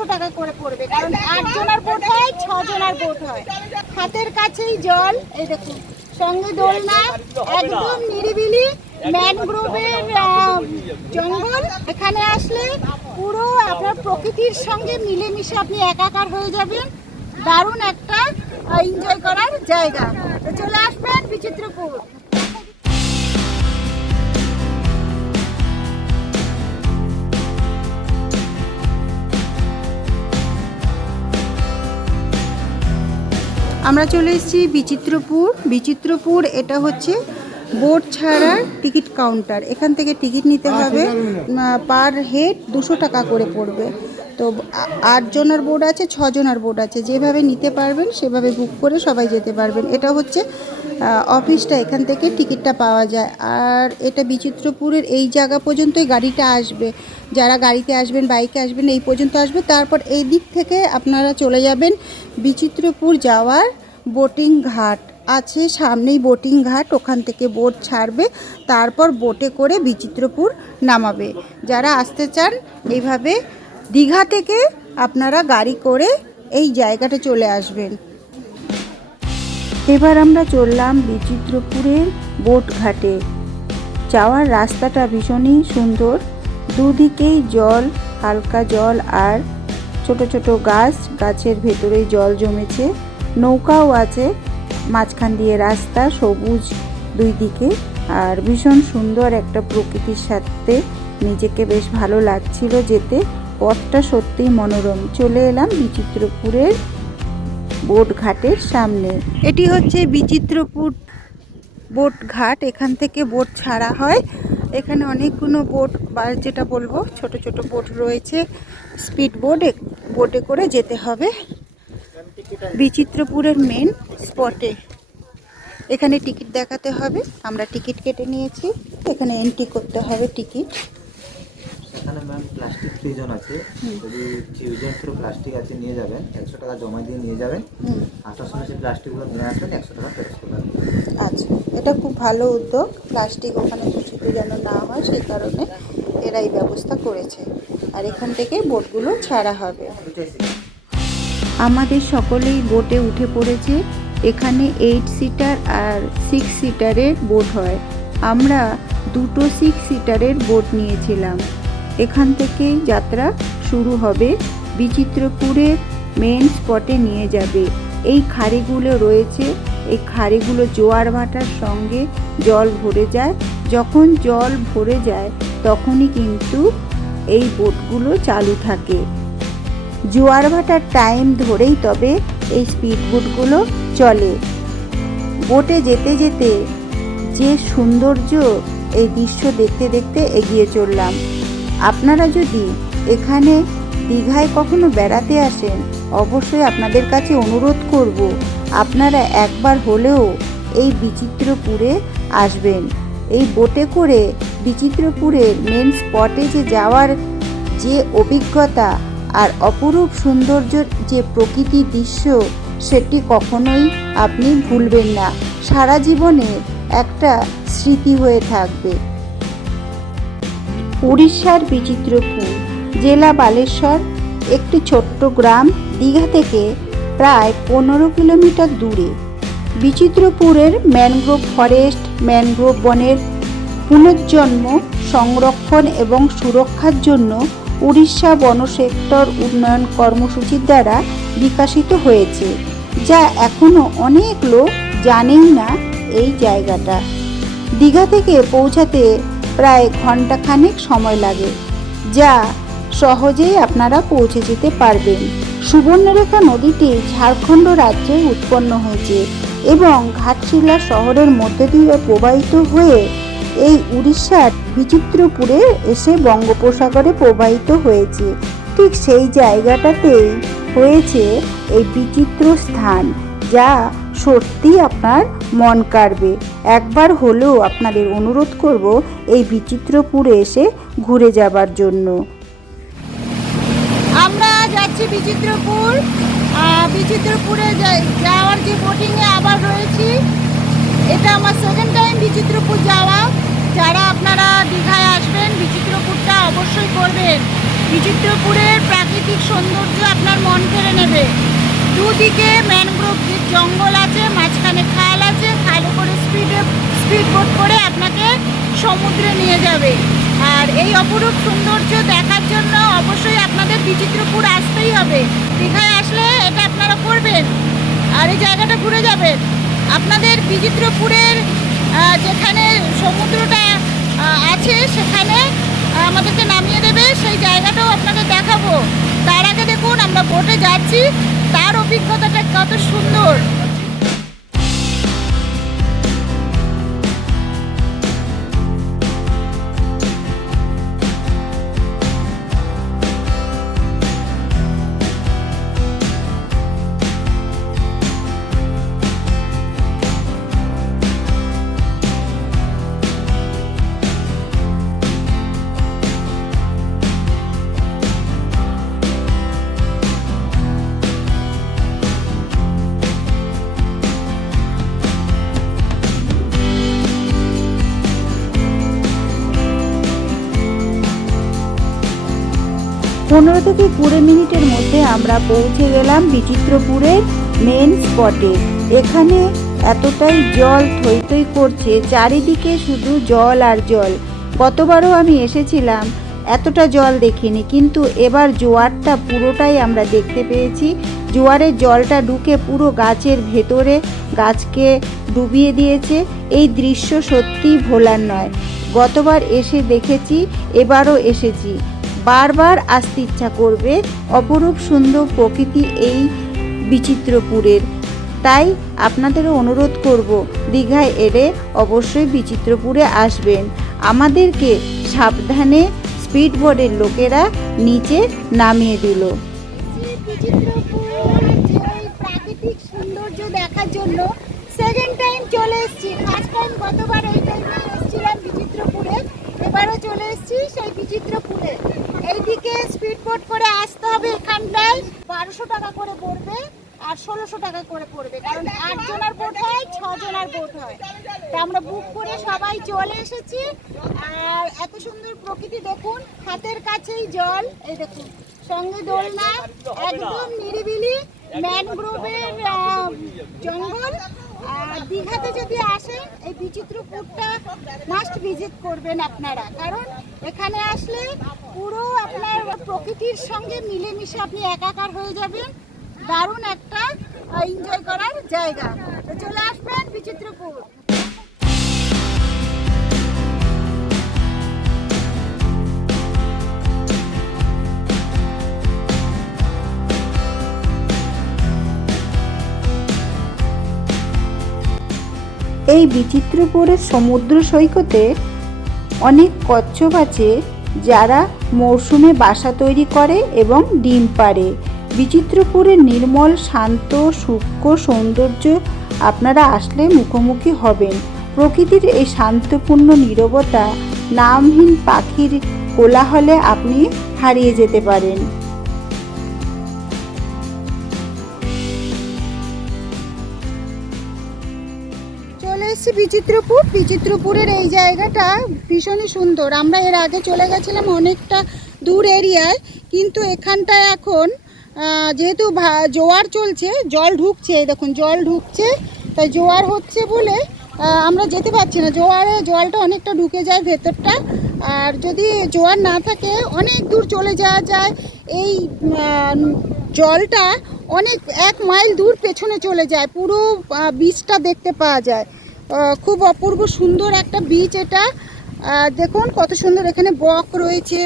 ষোলোশো টাকা করে পড়বে। কারণ আট জনের বোট হয় ছ জনের বোট হয়। হাতের কাছেই জল, এই দেখুন। সঙ্গে দোলনা, একদম নিরিবিলি ম্যানগ্রোভের জঙ্গল। এখানে আসলে পুরো আপনার প্রকৃতির সঙ্গে মিলেমিশে আপনি একাকার হয়ে যাবেন। দারুণ একটা এনজয় করার জায়গা। তো চলে আসবেন বিচিত্রপুর। আমরা চলে এসেছি বিচিত্রপুর। বিচিত্রপুর এটা হচ্ছে বোর্ড ছাড়ার টিকিট কাউন্টার। এখান থেকে টিকিট নিতে হবে পার হেড দুশো টাকা করে পড়বে। তো আটজনের বোর্ড আছে ছজনের বোর্ড আছে। যেভাবে নিতে পারবেন সেভাবে বুক করে সবাই যেতে পারবেন। এটা হচ্ছে অফিসটা এখান থেকে টিকিটটা পাওয়া যায়। আর এটা বিচিত্রপুরের এই জায়গা পর্যন্তই গাড়িটা আসবে। যারা গাড়িতে আসবেন বাইকে আসবেন, এই পর্যন্ত আসবে। তারপর এই দিক থেকে আপনারা চলে যাবেন বিচিত্রপুর যাওয়ার বোটিং ঘাট। আছে সামনেই বোটিং ঘাট, ওখান থেকে বোট ছাড়বে। তারপর বোটে করে বিচিত্রপুর নামাবে। যারা আসতে চান, এইভাবে দীঘা থেকে আপনারা গাড়ি করে এই জায়গাটা চলে আসবেন। এবার আমরা চললাম বিচিত্রপুরের বোট ঘাটে যাওয়ার রাস্তাটা ভীষণই সুন্দর। দুদিকেই জল, হালকা জল আর ছোট ছোট গাছ, গাছের ভেতরেই জল জমেছে। নৌকাও আছে, মাঝখান দিয়ে রাস্তা, সবুজ দুই দিকে। আর ভীষণ সুন্দর একটা প্রকৃতির সাথে নিজেকে বেশ ভালো লাগছিল যেতে। পথটা সত্যিই মনোরম। চলে এলাম বিচিত্রপুরের বোট ঘাটের সামনে। এটি হচ্ছে বিচিত্রপুর বোট ঘাট এখান থেকে বোট ছাড়া হয়। এখানে অনেকগুলো বোট বা যেটা বলব, ছোট ছোট বোট রয়েছে। স্পিড বোট বোটে করে যেতে হবে। বিচিত্রপুরের মেন স্পটে। এখানে টিকিট দেখাতে হবে। আমরা টিকিট কেটে নিয়েছি। এখানে এন্ট্রি করতে হবে টিকিট। এখানে ম্যাম প্লাস্টিক ফ্রি জোন আছে। যদি ইউজের থ্রু প্লাস্টিক আছে নিয়ে যাবেন। একশো টাকা জমা দিয়ে নিয়ে যাবেন। আসার সময় সেই প্লাস্টিকগুলো নিয়ে আসবেন একশো টাকা ফেরত করবেন। আচ্ছা এটা খুব ভালো উদ্যোগ। প্লাস্টিক ওখানে দূষিত যেন না হয় সেই কারণে এরা এই ব্যবস্থা করেছে। আর এখান থেকে বোটগুলো ছাড়া হবে। আমাদের সকলেই বোটে উঠে পড়েছে। এখানে এইট সিটার আর সিক্স সিটারের বোট হয়। আমরা দুটো সিক্স সিটারের বোট নিয়েছিলাম। এখান থেকেই যাত্রা শুরু হবে। বিচিত্রপুরের মেন স্পটে নিয়ে যাবে। এই খাড়িগুলো রয়েছে। এই খাড়িগুলো জোয়ার ভাটার সঙ্গে জল ভরে যায়। যখন জল ভরে যায়, তখনই কিন্তু এই বোটগুলো চালু থাকে। জোয়ার ভাটার টাইম ধরেই তবে এই স্পিড বোটগুলো চলে। বোটে যেতে যেতে যে সৌন্দর্য এই দৃশ্য দেখতে দেখতে এগিয়ে চললাম। আপনারা যদি এখানে দীঘায় কখনো বেড়াতে আসেন, অবশ্যই আপনাদের কাছে অনুরোধ করব, আপনারা একবার হলেও এই বিচিত্রপুরে আসবেন। এই বোটে করে বিচিত্রপুরের মেন স্পটে যে যাওয়ার যে অভিজ্ঞতা আর অপরূপ সৌন্দর্যের যে প্রকৃতি দৃশ্য, সেটি কখনোই আপনি ভুলবেন না। সারা জীবনে একটা স্মৃতি হয়ে থাকবে। উড়িষ্যার বিচিত্রপুর জেলা বালেশ্বর, একটি ছোট্ট গ্রাম, দীঘা থেকে প্রায় পনেরো কিলোমিটার দূরে। বিচিত্রপুরের ম্যানগ্রোভ ফরেস্ট, ম্যানগ্রোভ বনের পুনর্জন্ম, সংরক্ষণ এবং সুরক্ষার জন্য উড়িষ্যা বন সেক্টর উন্নয়ন কর্মসূচির দ্বারা বিকাশিত হয়েছে, যা এখনও অনেক লোক জানেই না এই জায়গাটা। দীঘা থেকে পৌঁছাতে প্রায় ঘন্টাখানেক সময় লাগে, যা সহজেই আপনারা পৌঁছে যেতে পারবেন। সুবর্ণরেখা নদীটি ঝাড়খণ্ড রাজ্যে উৎপন্ন হয়েছে এবং ঘাটশিলা শহরের মধ্যে দিয়ে প্রবাহিত হয়ে এই উড়িষ্যার বিচিত্রপুরে এসে বঙ্গোপসাগরে প্রবাহিত হয়েছে। ঠিক সেই জায়গাটাতেই হয়েছে এই বিচিত্র স্থান, যা সত্যি আপনার মন কাড়বে। একবার হলেও আপনাদের অনুরোধ করব এই বিচিত্রপুরে এসে ঘুরে যাবার জন্য। আমরা যাচ্ছি বিচিত্রপুর। বিচিত্রপুরে যাওয়ার যে বোটিংয়ে আবার রয়েছি, এটা আমার সেকেন্ড টাইম বিচিত্রপুর যাওয়া। যারা আপনারা দীঘায় আসবেন, বিচিত্রপুরটা অবশ্যই করবেন। বিচিত্রপুরের প্রাকৃতিক সৌন্দর্য আপনার মন কেড়ে নেবে। দুদিকে ম্যানগ্রোভ জঙ্গল আছে, মাঝখানে খাল আছে, খালে করে স্পিডে স্পিড বোট করে আপনাকে সমুদ্রে নিয়ে যাবে। আর এই অপরূপ সৌন্দর্য দেখার জন্য অবশ্যই আপনাদের বিচিত্রপুর আসতেই হবে। দীঘায় আসলে এটা আপনারা করবেন আর এই জায়গাটা ঘুরে যাবেন। আপনাদের বিচিত্রপুরের যেখানে সমুদ্রটা আছে সেখানে আমাদেরকে নামিয়ে দেবে। সেই জায়গাটাও আপনাদের দেখাবো। তার আগে দেখুন আমরা বোটে যাচ্ছি। অভিজ্ঞতাটা কত সুন্দর। পনেরো থেকে কুড়ি মিনিটের মধ্যে আমরা পৌঁছে গেলাম বিচিত্রপুরের মেন স্পটে এখানে এতটাই জল থই থই করছে, চারিদিকে শুধু জল আর জল। গতবারও আমি এসেছিলাম, এতটা জল দেখিনি, কিন্তু এবার জোয়ারটা পুরোটাই আমরা দেখতে পেয়েছি। জোয়ারের জলটা ঢুকে পুরো গাছের ভেতরে গাছকে ডুবিয়ে দিয়েছে। এই দৃশ্য সত্যিই ভোলার নয়। গতবার এসে দেখেছি, এবারও এসেছি। বারবার আসতে ইচ্ছা করবে, অপরূপ সুন্দর প্রকৃতি এই বিচিত্রপুরের। তাই আপনাদেরও অনুরোধ করব, দীঘায় এলে অবশ্যই বিচিত্রপুরে আসবেন। আমাদেরকে সাবধানে স্পিড বোর্ডের লোকেরা নিচে নামিয়ে দিল। সৌন্দর্য দেখার জন্য সেকেন্ড টাইম চলে এসেছি। ফার্স্ট টাইম গতবার এই টাইমে এসেছিলাম বিচিত্রপুরে, এবারও চলে এসেছি সেই বিচিত্রপুরে। এইদিকে স্পিড করে আসতে হবে এখানটায়। বারোশো টাকা করে পড়বে আর ষোলোশো টাকা করে পড়বে, কারণ আট জনের বোট হয় ছ বোট হয়। তা আমরা বুক করে সবাই চলে এসেছি। আর এত সুন্দর প্রকৃতি দেখুন, হাতের কাছেই জল, এই দেখুন। সঙ্গে দোলনা, একদম নিরিবিলি ম্যানগ্রোভের জঙ্গল। দীঘাতে যদি আসেন, এই বিচিত্রপুরটা মাস্ট ভিজিট করবেন আপনারা। কারণ এখানে আসলে পুরো আপনার প্রকৃতির সঙ্গে মিলেমিশে আপনি একাকার হয়ে যাবেন। দারুণ একটা এনজয় করার জায়গা। তো চলে আসবেন বিচিত্রপুর এই বিচিত্রপুরের সমুদ্র সৈকতে অনেক কচ্ছপ আছে যারা মরশুমে বাসা তৈরি করে এবং ডিম পাড়ে। বিচিত্রপুরের নির্মল, শান্ত, সূক্ষ্ম সৌন্দর্য আপনারা আসলে মুখোমুখি হবেন। প্রকৃতির এই শান্তপূর্ণ নীরবতা, নামহীন পাখির কোলাহলে আপনি হারিয়ে যেতে পারেন। বিচিত্রপুর। বিচিত্রপুরের এই জায়গাটা ভীষণই সুন্দর। আমরা এর আগে চলে গেছিলাম অনেকটা দূর এরিয়ায়, কিন্তু এখানটায় এখন যেহেতু জোয়ার চলছে, জল ঢুকছে দেখুন, জল ঢুকছে। তাই জোয়ার হচ্ছে বলে আমরা যেতে পারছি না। জোয়ারে জলটা অনেকটা ঢুকে যায় ভেতরটা। আর যদি জোয়ার না থাকে, অনেক দূর চলে যাওয়া যায়। এই জলটা অনেক, এক মাইল দূর পেছনে চলে যায়। পুরো বীজটা দেখতে পাওয়া যায়। খুব অপূর্ব সুন্দর একটা বীচ এটা। দেখুন কত সুন্দর এখানে বক রয়েছে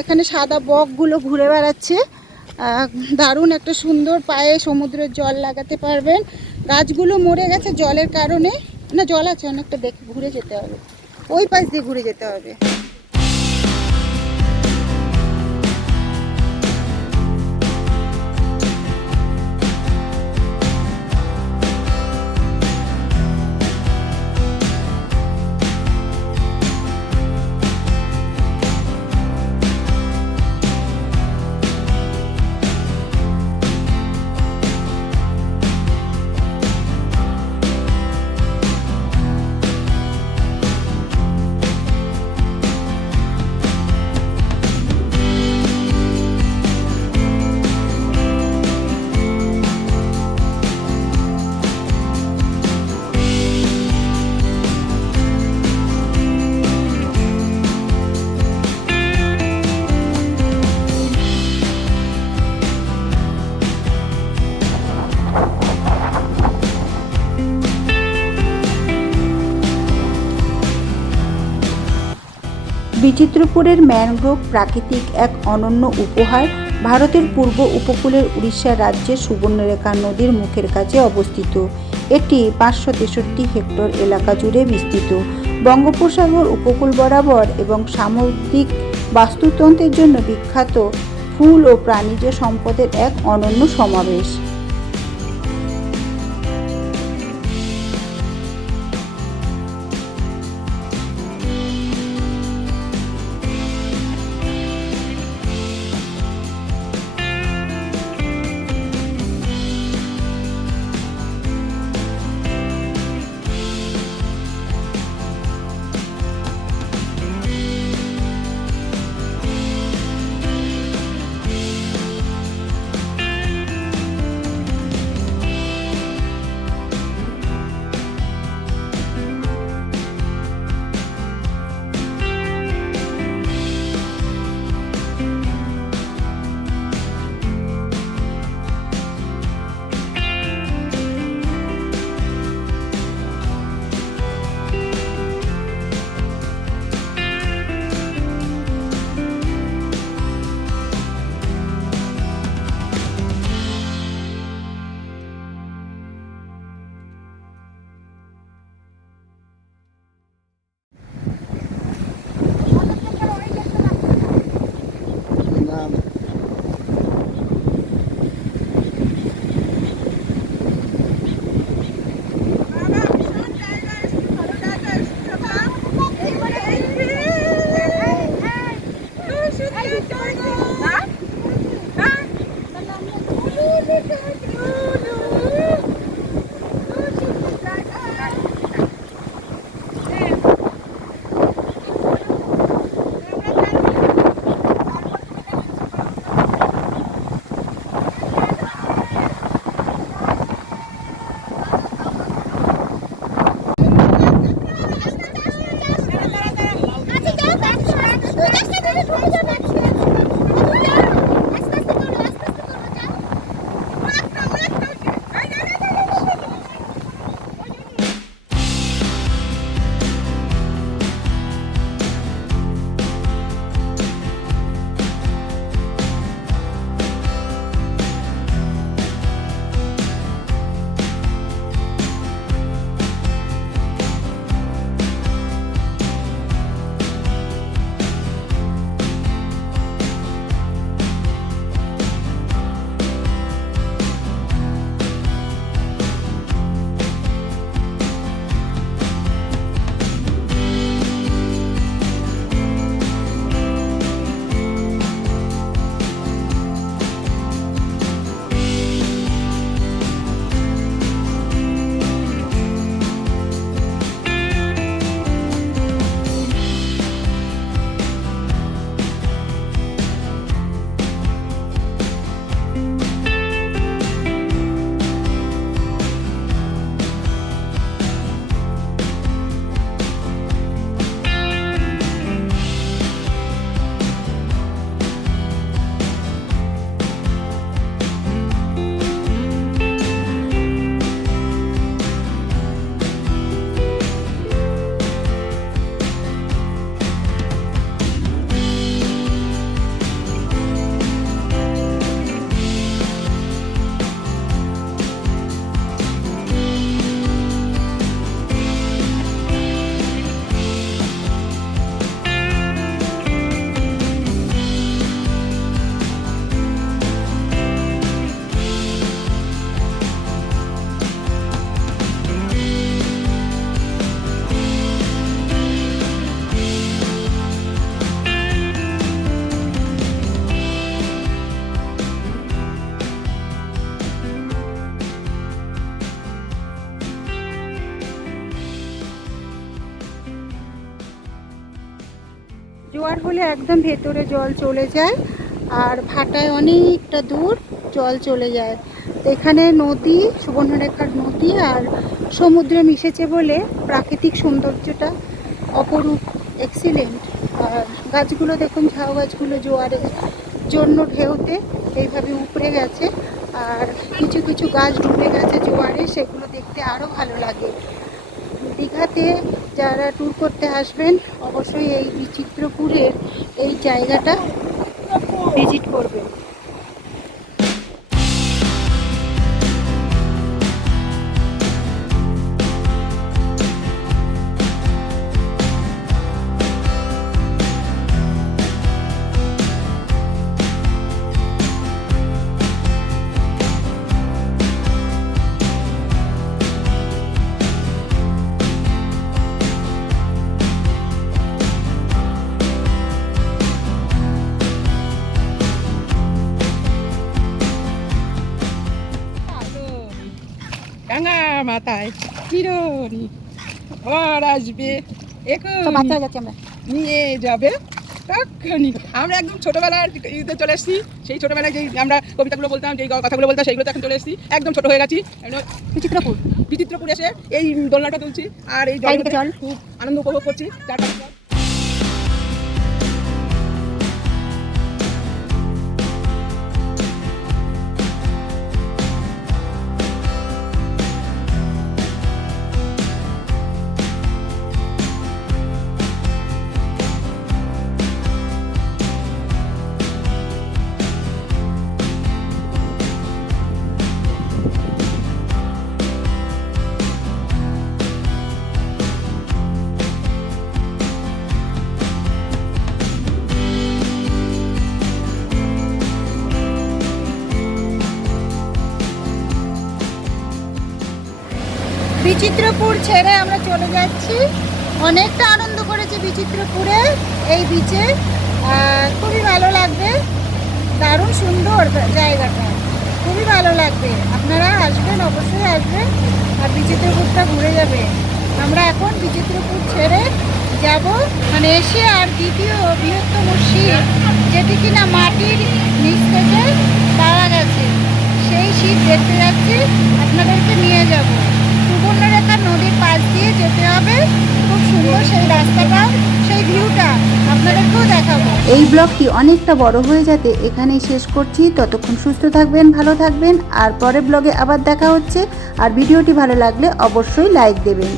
এখানে সাদা বকগুলো ঘুরে বেড়াচ্ছে। দারুণ একটা সুন্দর পায়ে সমুদ্রের জল লাগাতে পারবেন। গাছগুলো মরে গেছে জলের কারণে। না, জল আছে, অনেকটা দেখে, ঘুরে যেতে হবে। ওই পাশ দিয়ে ঘুরে যেতে হবে। বিচিত্রপুরের ম্যানগ্রোভ প্রাকৃতিক এক অনন্য উপহার ভারতের পূর্ব উপকূলের উড়িষ্যা রাজ্যের সুবর্ণরেখা নদীর মুখের কাছে অবস্থিত। এটি পাঁচশো তেষট্টি হেক্টর এলাকা জুড়ে বিস্তৃত। বঙ্গোপসাগর উপকূল বরাবর এবং সামুদ্রিক বাস্তুতন্ত্রের জন্য বিখ্যাত ফুল ও প্রাণীজ সম্পদের এক অনন্য সমাবেশ। জোয়ার হলে একদম ভেতরে জল চলে যায় আর ভাটায় অনেকটা দূর জল চলে যায়। তো এখানে নদী, সুবর্ণরেখার নদী আর সমুদ্রে মিশেছে বলে প্রাকৃতিক সৌন্দর্যটা অপরূপ এক্সিলেন্ট আর গাছগুলো দেখুন, ঝাউ গাছগুলো জোয়ারের জন্য ঢেউতে এইভাবে উপড়ে গেছে আর কিছু কিছু গাছ ডুবে গেছে জোয়ারে, সেগুলো দেখতে আরও ভালো লাগে। দীঘাতে যারা ট্যুর করতে আসবেন, অবশ্যই এই বিচিত্রপুরের এই জায়গাটা ভিজিট করবেন আসবে। বাচ্চা আমরা। নিয়ে যাবে। তখনই আমরা একদম ছোটবেলার ইতে চলে এসেছি। সেই ছোটবেলায় যেই আমরা কবিতাগুলো বলতাম যেই কথাগুলো বলতাম সেইগুলো এখন চলে এসেছি। একদম ছোট হয়ে গেছি। বিচিত্রপুর। বিচিত্রপুর এসে এই দোলনাটা তুলছি। আর এই জল। খুব আনন্দ উপভোগ করছি। যার বিচিত্রপুর ছেড়ে আমরা চলে যাচ্ছি। অনেকটা আনন্দ করেছি বিচিত্রপুরে, এই বিচে খুবই ভালো লাগবে। দারুণ সুন্দর জায়গাটা। খুবই ভালো লাগবে। আপনারা আসবেন, অবশ্যই আসবেন। আর বিচিত্রপুরটা ঘুরে যাবে। আমরা এখন বিচিত্রপুর ছেড়ে যাব। মানে এসে আর দ্বিতীয় বৃহত্তম শীত, যেটি কিনা মাটির নিচ থেকে পাওয়া গেছে। সেই শীত দেখতে যাচ্ছি। আপনাদেরকে নিয়ে যাব। নদীর পাশ দিয়ে যেতে হবে। খুব সুন্দর সেই রাস্তাটা, সেই ভিউটা আপনাদেরকেও দেখাবো। এই ব্লগটি অনেকটা বড় হয়ে যাতে এখানেই শেষ করছি। ততক্ষণ সুস্থ থাকবেন, ভালো থাকবেন, আর পরের ব্লগে আবার দেখা হচ্ছে। আর ভিডিওটি ভালো লাগলে অবশ্যই লাইক দেবেন।